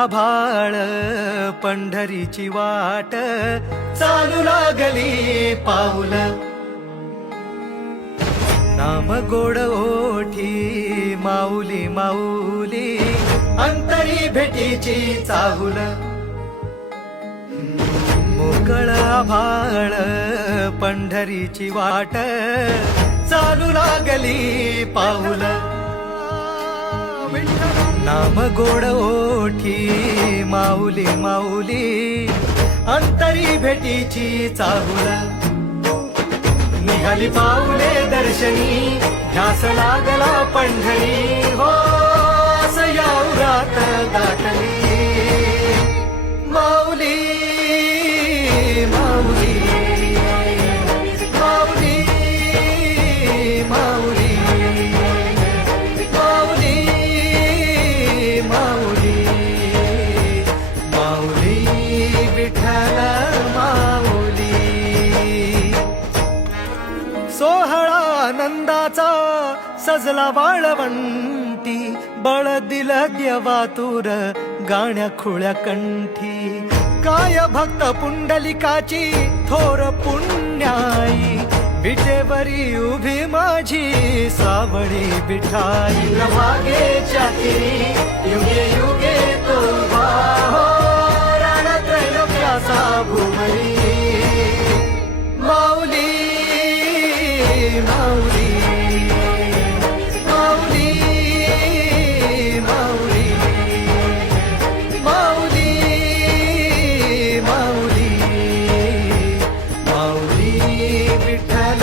आभाळ पंढरीची वाट चालू लागली पाऊल नाम गोड ओठी माऊली माऊली अंतरी भेटीची चाहुल मोकळ आभाळ पंढरीची वाट चालू लागली पाऊल नाम गोड ओठी माऊली माऊली अंतरी भेटीची चाहुल निघाली पाऊले दर्शनी ध्यास लागला पंढरी हो सयावरात गाठली माऊली माऊली माऊली माऊली माऊली माऊली माऊली विठ्ठल माऊली सोहळा आनंदाचा सजला वाळवंटी बळ दिलं देवातूर गाण्या खुळ्या कंठी काय भक्त पुंडलिकाची थोर पुण्याई विटेवरी उभी माझी सावळी विठाई भागेच्या तिरी युगे युगे तो उभा हो रणत्रैलोक्याचा भुवरी माऊली माऊली माऊली माऊली माऊली माऊली माऊली विठ्ठल